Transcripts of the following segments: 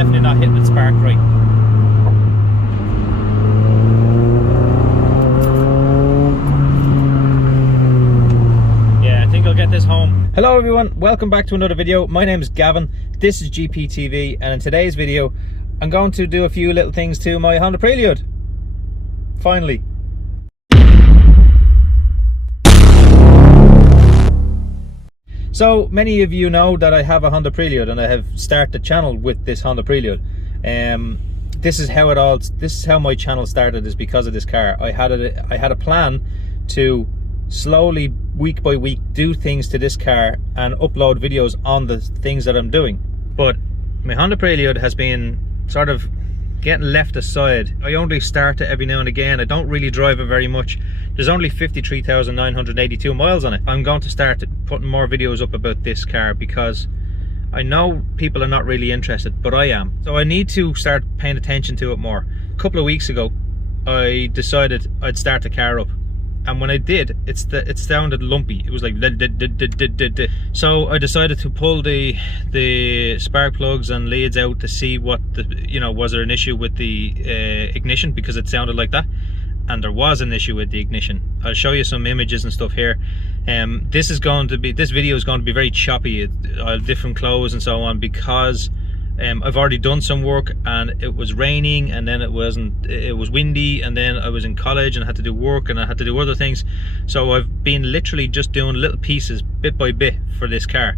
definitely not hitting the spark right. Yeah, I think I'll get this home. Hello everyone, welcome back to another video. My name is Gavin, this is GPTV, and in today's video I'm going to do a few little things to my Honda Prelude. Finally. So many of you know that I have a Honda Prelude and I have started the channel with this Honda Prelude. This is how my channel started, is because of this car. I had a plan to slowly, week by week, do things to this car and upload videos on the things that I'm doing. But my Honda Prelude has been sort of getting left aside. I only start it every now and again. I don't really drive it very much. There's only 53,982 miles on it. I'm going to start putting more videos up about this car because I know people are not really interested, but I am. So I need to start paying attention to it more. A couple of weeks ago, I decided I'd start the car up. And when I did, it sounded lumpy. It was like so I decided to pull the spark plugs and leads out to see what was there an issue with the ignition, because it sounded like that, and there was an issue with the ignition. I'll show you some images and stuff here. This video is going to be very choppy. I'll have different clothes and so on, because I've already done some work and it was raining, and then it was windy, and then I was in college and I had to do work and I had to do other things. So I've been literally just doing little pieces bit by bit for this car.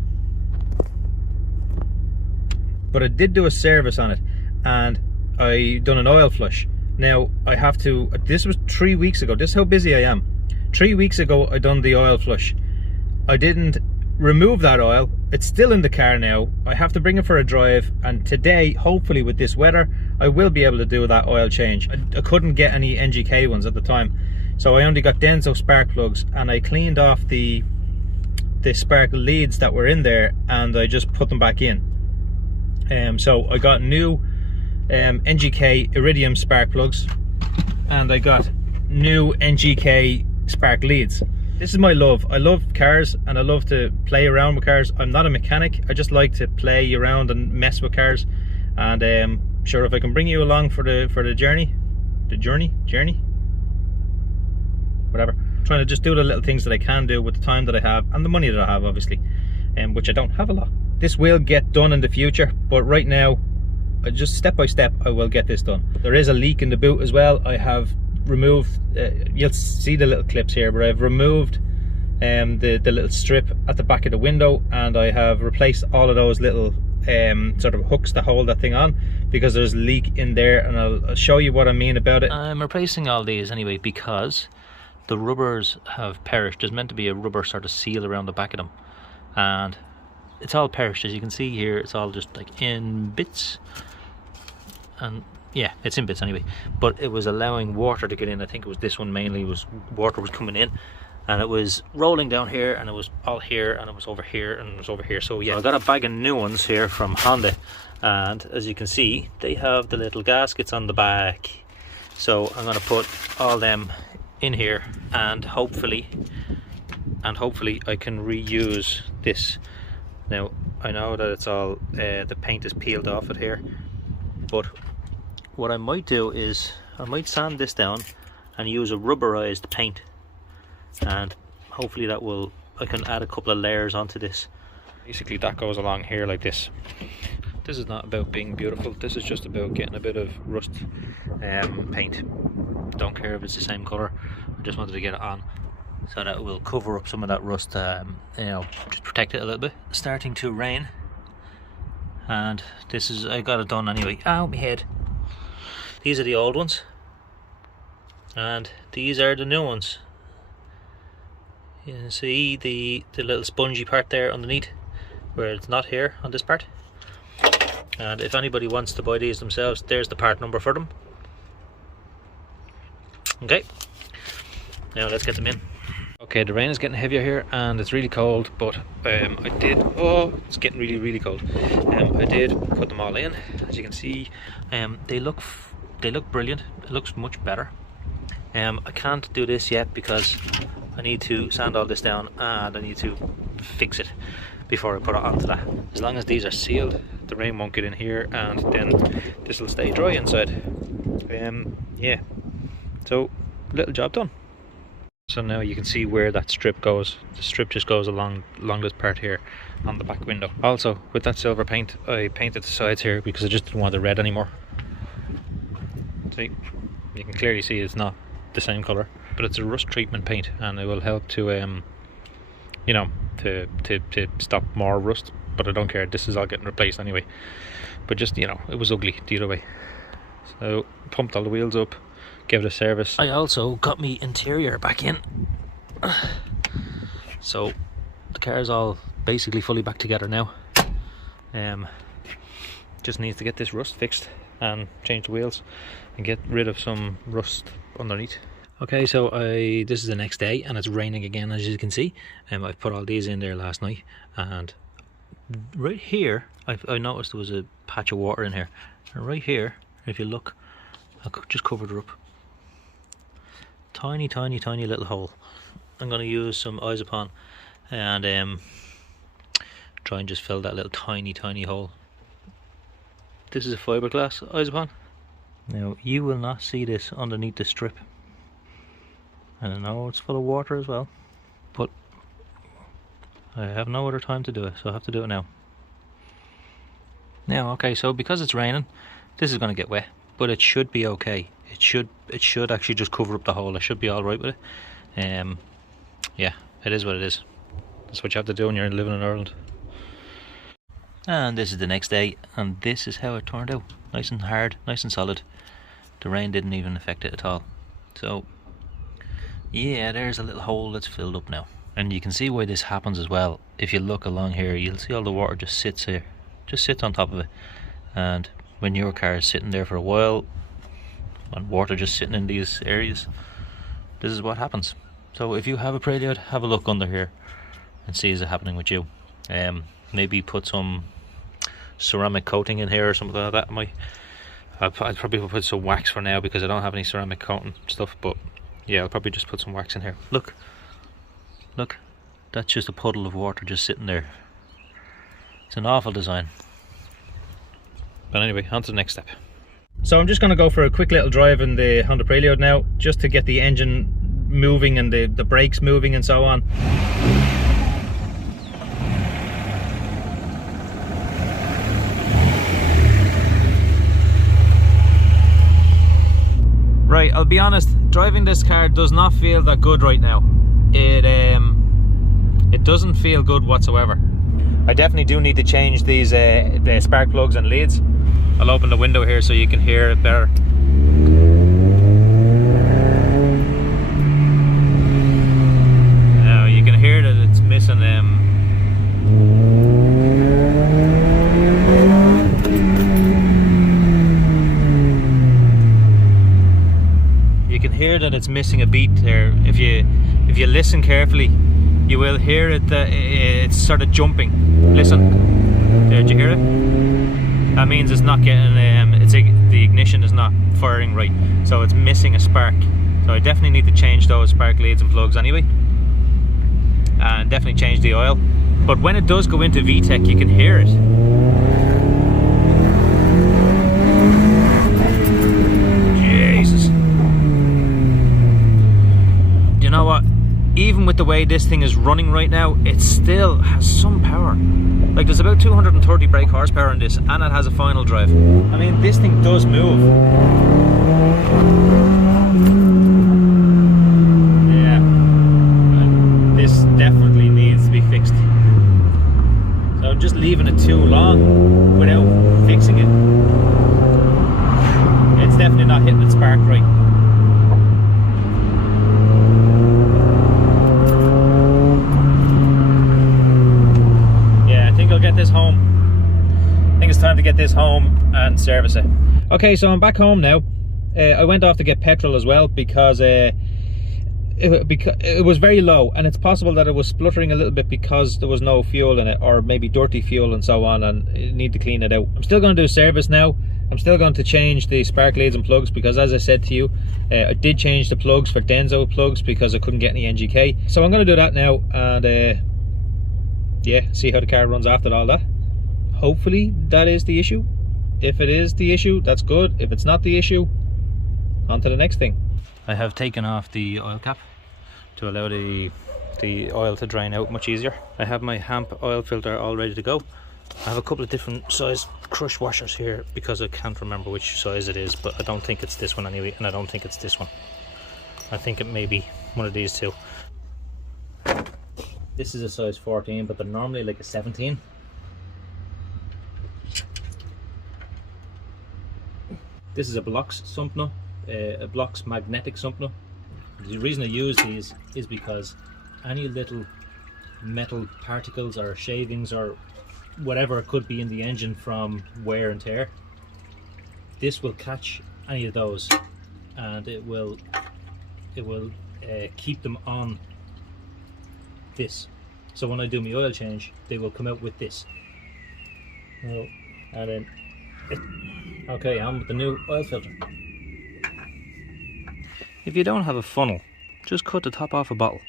But I did do a service on it and I done an oil flush. Now I have to, this was 3 weeks ago, this is how busy I am. 3 weeks ago I done the oil flush. I didn't remove that oil. It's still in the car now. I have to bring it for a drive, and today, hopefully with this weather, I will be able to do that oil change. I couldn't get any NGK ones at the time, so I only got Denso spark plugs, and I cleaned off the spark leads that were in there and I just put them back in. So I got new NGK iridium spark plugs, and I got new NGK spark leads. This is my love. I love cars and I love to play around with cars. I'm not a mechanic. I just like to play around and mess with cars. And sure, if I can bring you along for the journey, whatever. I'm trying to just do the little things that I can do with the time that I have and the money that I have, obviously, which I don't have a lot. This will get done in the future, but right now, just step by step, I will get this done. There is a leak in the boot as well. I have removed, you'll see the little clips here, but I've removed the little strip at the back of the window, and I have replaced all of those little sort of hooks that hold that thing on, because there's a leak in there, and I'll show you what I mean about it. I'm replacing all these anyway because the rubbers have perished. There's meant to be a rubber sort of seal around the back of them, and it's all perished. As you can see here, it's all just like in bits, and yeah, it's in bits anyway, but it was allowing water to get in. I think it was this one mainly, water was coming in, and it was rolling down here, and it was all here, and it was over here, and it was over here. So yeah, I got a bag of new ones here from Honda, and as you can see, they have the little gaskets on the back. So I'm going to put all them in here, and hopefully I can reuse this. Now I know that it's all the paint is peeled off it here, but what I might do is I might sand this down and use a rubberized paint, and hopefully I can add a couple of layers onto this. Basically that goes along here like this. This is not about being beautiful, this is just about getting a bit of rust paint. Don't care if it's the same color, I just wanted to get it on so that it will cover up some of that rust, just protect it a little bit. It's starting to rain, and this is, I got it done anyway. Ow, my head. These are the old ones, and these are the new ones. You can see the little spongy part there underneath, where it's not here on this part. And if anybody wants to buy these themselves, there's the part number for them. Okay, now let's get them in. Okay, the rain is getting heavier here and it's really cold, but it's getting really cold. I did put them all in. As you can see, they look brilliant. It looks much better. I can't do this yet because I need to sand all this down and I need to fix it, before I put it onto that. As long as these are sealed, the rain won't get in here, and then this will stay dry inside. Yeah, so little job done. So now you can see where that strip goes. The strip just goes along this part here on the back window. Also, with that silver paint, I painted the sides here because I just didn't want the red anymore. See, you can clearly see it's not the same colour, but it's a rust treatment paint, and it will help to you know, to stop more rust. But I don't care, this is all getting replaced anyway. But just, you know, it was ugly the other way. So pumped all the wheels up, gave it a service. I also got me interior back in. So the car's all basically fully back together now. Just needs to get this rust fixed and change the wheels and get rid of some rust underneath. Okay, so this is the next day and it's raining again, as you can see. I've put all these in there last night, and right here I noticed there was a patch of water in here, and right here, if you look, I just covered her up. Tiny little hole. I'm going to use some Isopon and try and just fill that little tiny hole. This is a fiberglass Isopon. Now you will not see this underneath the strip. I know it's full of water as well, but I have no other time to do it, so I have to do it now. Now, okay, so because it's raining, this is going to get wet, but it should be okay. It should actually just cover up the hole. I should be all right with it. Yeah, it is what it is. That's what you have to do when you're living in Ireland. And this is the next day, and this is how it turned out. Nice and hard, nice and solid. The rain didn't even affect it at all. So yeah, there's a little hole that's filled up now, and you can see why this happens as well. If you look along here, you'll see all the water just sits here, just sits on top of it. And when your car is sitting there for a while and water just sitting in these areas, this is what happens. So if you have a Prelude, have a look under here and see is it happening with you. Maybe put some ceramic coating in here or something like that. I'd probably put some wax for now because I don't have any ceramic coating stuff, but yeah, I'll probably just put some wax in here. Look, that's just a puddle of water just sitting there. It's an awful design. But anyway, on to the next step. So I'm just going to go for a quick little drive in the Honda Prelude now, just to get the engine moving and the brakes moving and so on. Right, I'll be honest, driving this car does not feel that good right now. It doesn't feel good whatsoever. I definitely do need to change these the spark plugs and leads. I'll open the window here so you can hear it better. Now you can hear that it's missing it's missing a beat there. If you listen carefully, you will hear it that it's sort of jumping. Listen, did you hear it? That means it's not getting the ignition is not firing right, so it's missing a spark. So I definitely need to change those spark leads and plugs anyway, and definitely change the oil. But when it does go into VTEC, you can hear it. You know what, even with the way this thing is running right now, it still has some power. Like, there's about 230 brake horsepower in this, and it has a final drive. I mean, this thing does move. Yeah, this definitely needs to be fixed. So just leaving it too long without fixing it, it's definitely not hitting its spark right. Get this home. I think it's time to get this home and service it. Okay, so I'm back home now. I went off to get petrol as well because it was very low, and it's possible that it was spluttering a little bit because there was no fuel in it, or maybe dirty fuel and so on, and you need to clean it out. I'm still going to do service now. I'm still going to change the spark leads and plugs because, as I said to you, I did change the plugs for Denso plugs because I couldn't get any NGK. So I'm going to do that now, and yeah, see how the car runs after all that. Hopefully that is the issue. If it is the issue, that's good. If it's not the issue, on to the next thing. I have taken off the oil cap to allow the oil to drain out much easier. I have my Hamp oil filter all ready to go. I have a couple of different size crush washers here because I can't remember which size it is, but I don't think it's this one anyway, and I don't think it's this one. I think it may be one of these two. This is a size 14, but they're normally like a 17. This is a Blox sump nut, a Blox magnetic sump nut. The reason I use these is because any little metal particles or shavings or whatever could be in the engine from wear and tear, this will catch any of those, and it will keep them on this. So when I do my oil change, they will come out with this. Oh, and then okay, on with the new oil filter. If you don't have a funnel, just cut the top off a bottle.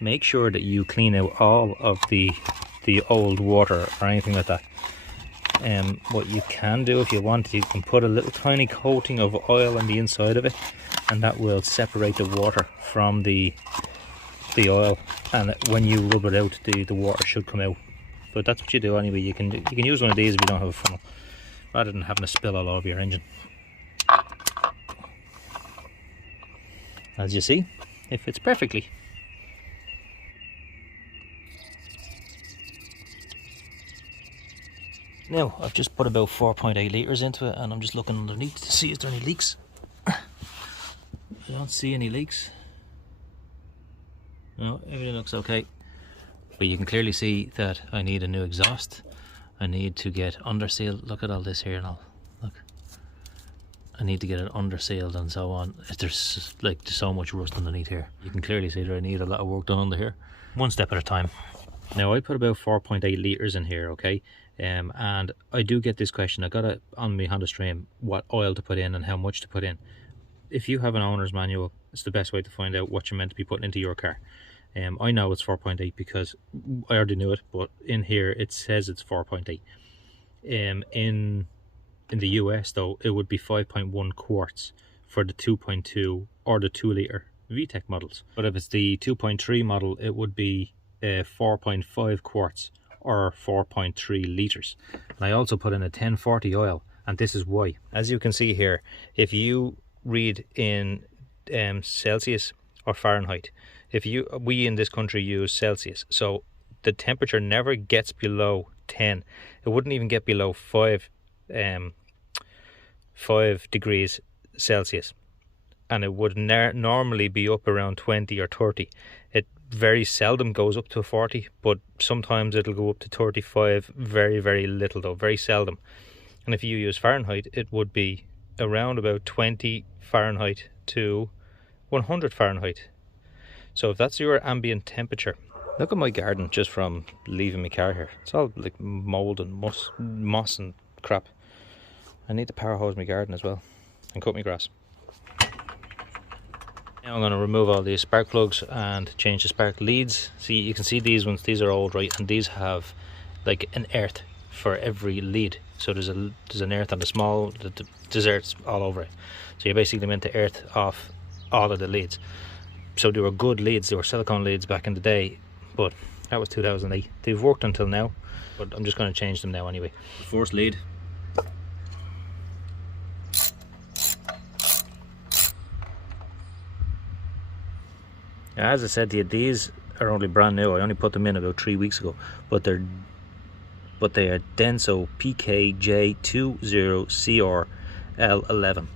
Make sure that you clean out all of the old water or anything like that. What you can do if you want, you can put a little tiny coating of oil on the inside of it, and that will separate the water from the oil, and when you rub it out, the water should come out. But that's what you do anyway. You can use one of these if you don't have a funnel, rather than having a spill all over your engine. As you see, it fits perfectly. Now, I've just put about 4.8 litres into it, and I'm just looking underneath to see if there are any leaks. I don't see any leaks. No, everything looks okay. But you can clearly see that I need a new exhaust. I need to get undersealed. Look at all this here now. Look. I need to get it undersealed and so on. There's like so much rust underneath here. You can clearly see that I need a lot of work done under here. One step at a time. Now I put about 4.8 litres in here, okay? And I do get this question. I got it on my Honda Stream, what oil to put in and how much to put in. If you have an owner's manual, it's the best way to find out what you're meant to be putting into your car. I know it's 4.8 because I already knew it, but in here it says it's 4.8. In the US though, it would be 5.1 quarts for the 2.2 or the 2 litre VTEC models. But if it's the 2.3 model, it would be 4.5 quarts or 4.3 litres. And I also put in a 1040 oil, and this is why. As you can see here, if you read in Celsius or Fahrenheit, we in this country use Celsius, so the temperature never gets below 10. It wouldn't even get below 5 degrees Celsius, and it would normally be up around 20 or 30. It very seldom goes up to 40, but sometimes it'll go up to 35. Very, very little though, very seldom. And if you use Fahrenheit, it would be around about 20 Fahrenheit to 100 Fahrenheit. So if that's your ambient temperature, look at my garden just from leaving my car here. It's all like mould and moss and crap. I need to power hose my garden as well and cut my grass. Now I'm going to remove all these spark plugs and change the spark leads. See, you can see these ones, these are old, right? And these have like an earth for every lead. So there's an earth on the small, there's earths all over it. So you're basically meant to earth off all of the leads. So they were good leads, they were silicone leads back in the day, but that was 2008. They've worked until now, but I'm just going to change them now anyway. First lead. As I said to you, these are only brand new. I only put them in about 3 weeks ago, but they are Denso PKJ20CR L11.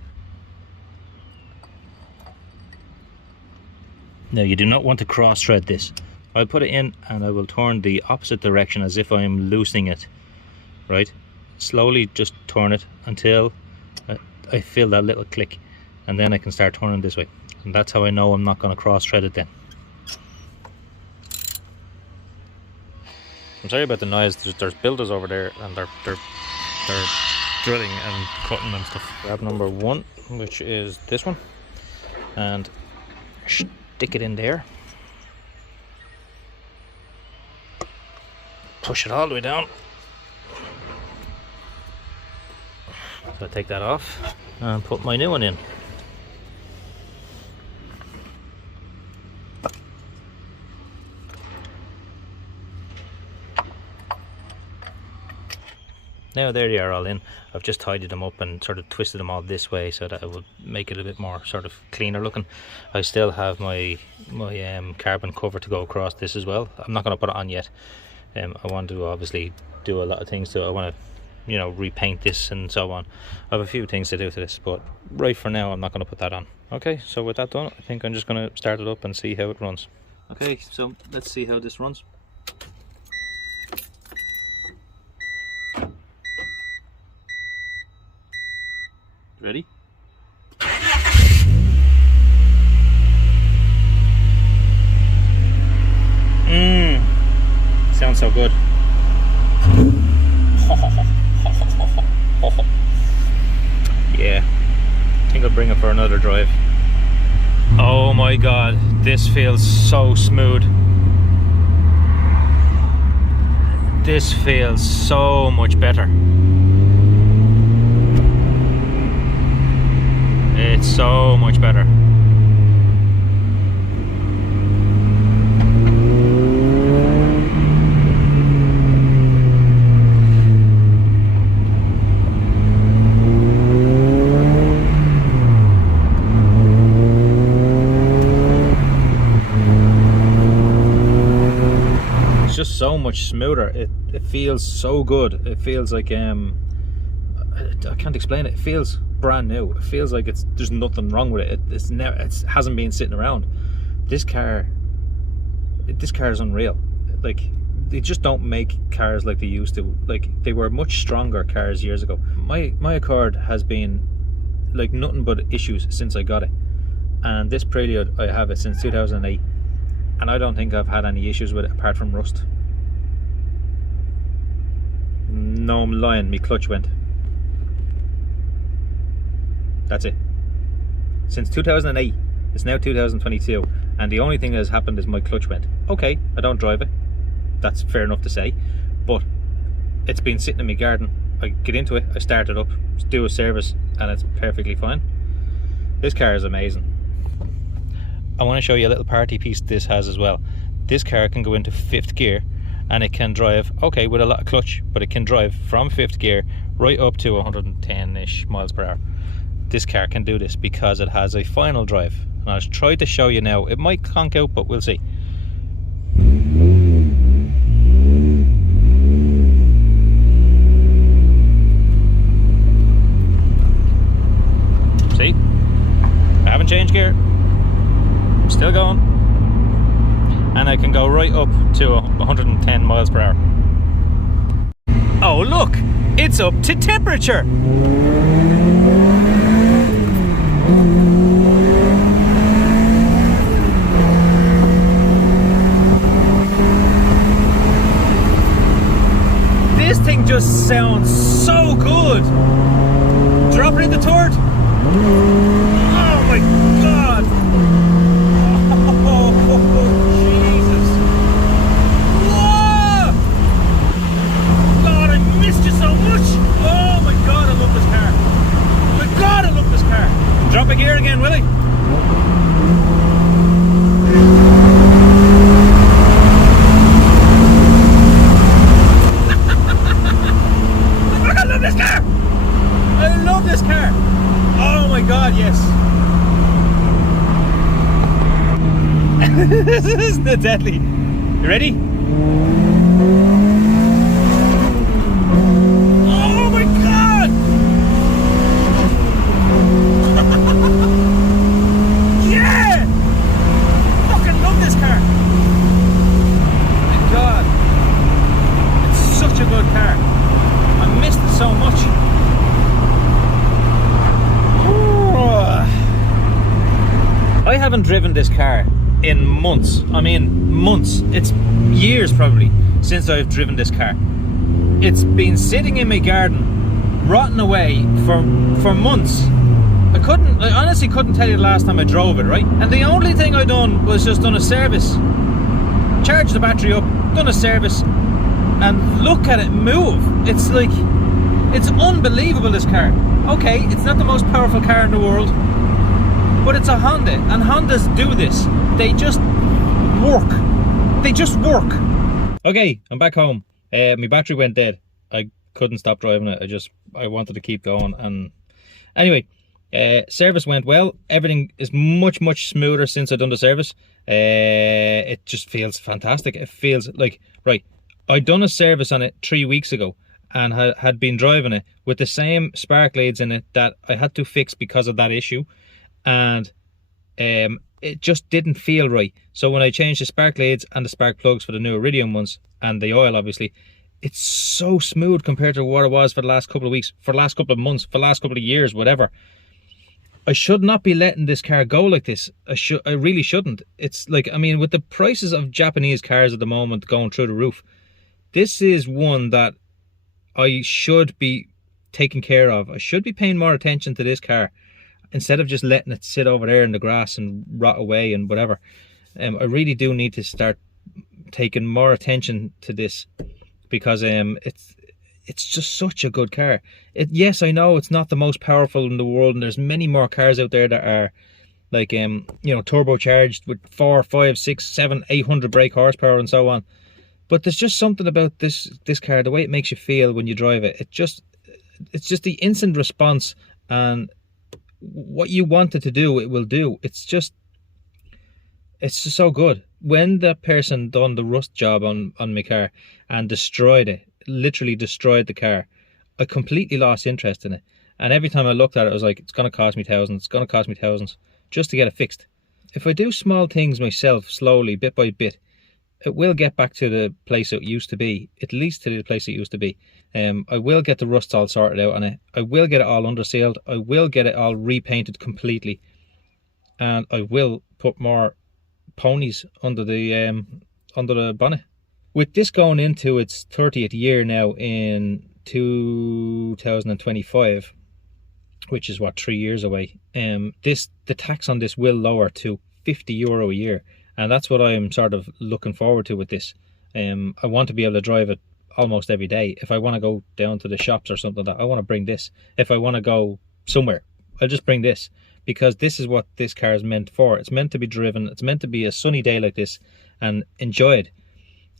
Now you do not want to cross thread this. I'll put it in and I will turn the opposite direction as if I'm loosening it, right? Slowly just turn it until I feel that little click, and then I can start turning this way. And that's how I know I'm not going to cross thread it then. I'm sorry about the noise. There's builders over there and they're drilling and cutting and stuff. Grab number 1, which is this one, and stick it in there. push it all the way down. So I take that off and put my new one in. Now there they are all in. I've just tidied them up and sort of twisted them all this way so that it would make it a bit more sort of cleaner looking. I still have my carbon cover to go across this as well. I'm not going to put it on yet. I want to obviously do a lot of things to it. I want to, you know, repaint this and so on. I have a few things to do to this, but right for now I'm not going to put that on. Okay, so with that done, I think I'm just going to start it up and see how it runs. Okay, so let's see how this runs. Ready? Sounds so good. Yeah, I think I'll bring it for another drive. Oh my god, this feels so smooth. This feels so much better. It's so much better. It's just so much smoother. It feels so good. It feels like I can't explain it. It feels brand new. It feels like there's nothing wrong with it. It hasn't been sitting around. This car is unreal. Like, they just don't make cars like they used to. Like, they were much stronger cars years ago. My Accord has been like nothing but issues since I got it, and this Prelude, I have it since 2008, and I don't think I've had any issues with it apart from rust. No, I'm lying, my clutch went. That's it. Since 2008, it's now 2022, and the only thing that has happened is my clutch went. Okay, I don't drive it. That's fair enough to say, but it's been sitting in my garden. I get into it, I start it up, do a service, and it's perfectly fine. This car is amazing. I want to show you a little party piece this has as well. This car can go into 5th gear, and it can drive, okay, with a lot of clutch, but it can drive from 5th gear right up to 110-ish miles per hour. This car can do this because it has a final drive, and I'll try to show you now. It might conk out, but we'll see. See? I haven't changed gear. I'm still going. And I can go right up to 110 miles per hour. Oh look! It's up to temperature! This thing just sounds so good. Drop it in the third. Oh my god. Oh, Jesus. Whoa! God, I missed you so much. Oh my god, I love this car. Oh my god, I love this car. Drop a gear again, will he? This car! Oh my god, yes! This is the deadly. You ready? Oh my god! Yeah! Fucking love this car! Oh my god! It's such a good car. I missed it so much. I haven't driven this car in months. I mean, months. It's years probably since I've driven this car. It's been sitting in my garden, rotting away for months. I honestly couldn't tell you the last time I drove it, right? And the only thing I done was just done a service. Charged the battery up, done a service, and look at it move. It's like, it's unbelievable, this car. Okay, it's not the most powerful car in the world, but it's a Honda, and Hondas do this. They just work. They just work. Okay, I'm back home. My battery went dead. I couldn't stop driving it. I wanted to keep going. And anyway, service went well. Everything is much smoother since I've done the service. It just feels fantastic. It feels like, right, I'd done a service on it 3 weeks ago, and had been driving it with the same spark leads in it that I had to fix because of that issue, and it just didn't feel right. So when I changed the spark leads and the spark plugs for the new iridium ones, and the oil obviously, it's so smooth compared to what it was for the last couple of weeks, for the last couple of months, for the last couple of years, whatever. I should not be letting this car go like this. I really shouldn't. It's like, I mean, with the prices of Japanese cars at the moment going through the roof, this is one that I should be taking care of. I should be paying more attention to this car instead of just letting it sit over there in the grass and rot away and whatever. I really do need to start taking more attention to this, because it's just such a good car. Yes, I know it's not the most powerful in the world, and there's many more cars out there that are like you know, turbocharged with 4, 5, 6, 7, 800 brake horsepower and so on. But there's just something about this car, the way it makes you feel when you drive it. It's just the instant response, and what you want it to do, it will do. It's just so good. When the person done the rust job on my car and destroyed it, literally destroyed the car, I completely lost interest in it. And every time I looked at it, I was like, it's going to cost me thousands. It's going to cost me thousands just to get it fixed. If I do small things myself, slowly, bit by bit, it will get back to the place it used to be, at least to the place it used to be. I will get the rust all sorted out on it. I will get it all undersealed. I will get it all repainted completely. And I will put more ponies under the bonnet. With this going into its 30th year now in 2025, which is what, 3 years away, the tax on this will lower to €50 a year. And that's what I'm sort of looking forward to with this. I want to be able to drive it almost every day. If I want to go down to the shops or something like that, I want to bring this. If I want to go somewhere, I'll just bring this, because this is what this car is meant for. It's meant to be driven. It's meant to be a sunny day like this and enjoyed.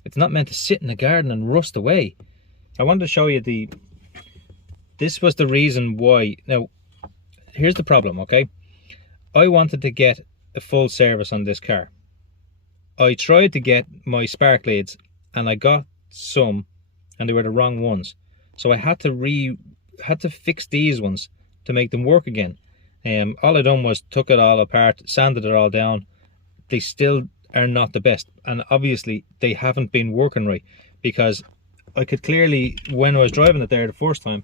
It's not meant to sit in the garden and rust away. I wanted to show you this was the reason why. Now, here's the problem, okay? I wanted to get a full service on this car. I tried to get my spark leads, and I got some, and they were the wrong ones. So I had to fix these ones to make them work again. All I done was took it all apart, sanded it all down. They still are not the best, and obviously they haven't been working right, because I could clearly, when I was driving it there the first time,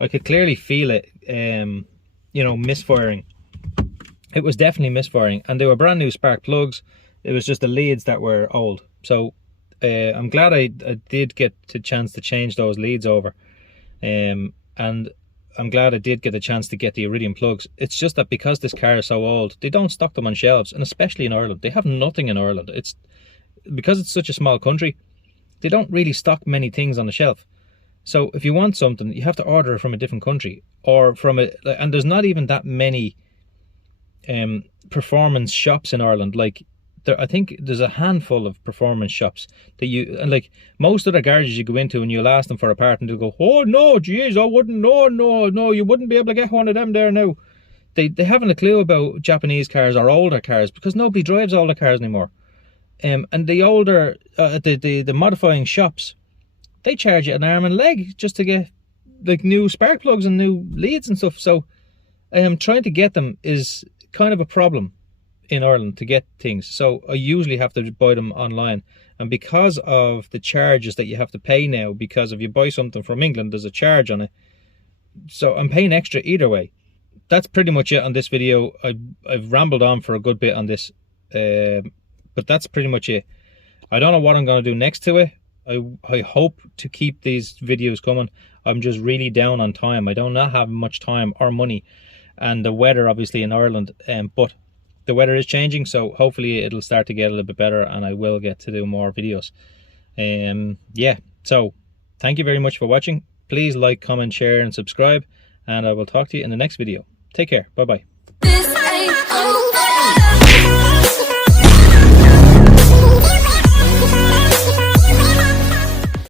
I could clearly feel it, you know, misfiring. It was definitely misfiring, and they were brand new spark plugs. It was just the leads that were old. So I'm glad I did get the chance to change those leads over, and I'm glad I did get the chance to get the iridium plugs. It's just that because this car is so old, they don't stock them on shelves, and especially in Ireland, they have nothing in Ireland. It's because it's such a small country, they don't really stock many things on the shelf. So if you want something, you have to order it from a different country, or from and there's not even that many performance shops in Ireland. Like, I think there's a handful of performance shops that and like most of the garages you go into, and you'll ask them for a part, and they'll go, oh no, geez, I wouldn't, no, you wouldn't be able to get one of them there now. They haven't a clue about Japanese cars or older cars, because nobody drives older cars anymore. And the older, the modifying shops, they charge you an arm and a leg just to get like new spark plugs and new leads and stuff. So trying to get them is kind of a problem in Ireland to get things. So I usually have to buy them online, and because of the charges that you have to pay now, because if you buy something from England, there's a charge on it, so I'm paying extra either way. That's pretty much it on this video. I've rambled on for a good bit on this, but that's pretty much it. I don't know what I'm going to do next to it. I hope to keep these videos coming. I'm just really down on time. I do not have much time or money, and the weather obviously in Ireland, but the weather is changing, so hopefully it'll start to get a little bit better, and I will get to do more videos. Yeah, So thank you very much for watching. Please like, comment, share and subscribe, and I will talk to you in the next video. Take care. Bye bye.